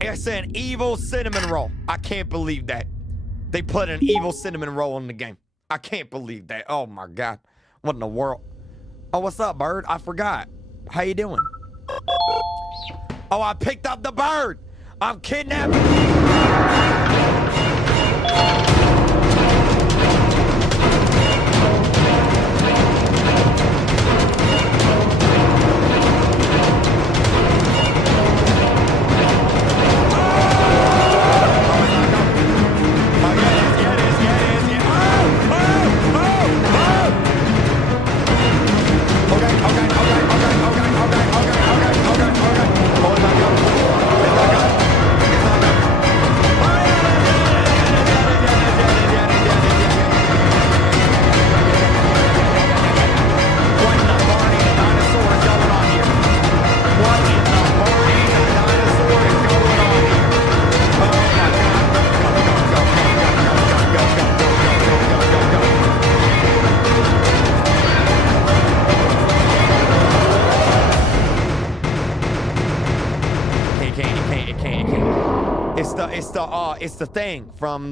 It's an evil cinnamon roll. I can't believe that. They put an evil cinnamon roll in the game. I can't believe that. Oh my God. What in the world? Oh, what's up, bird? I forgot. How you doing? Oh, I picked up the bird. I'm kidnapping. It's the thing from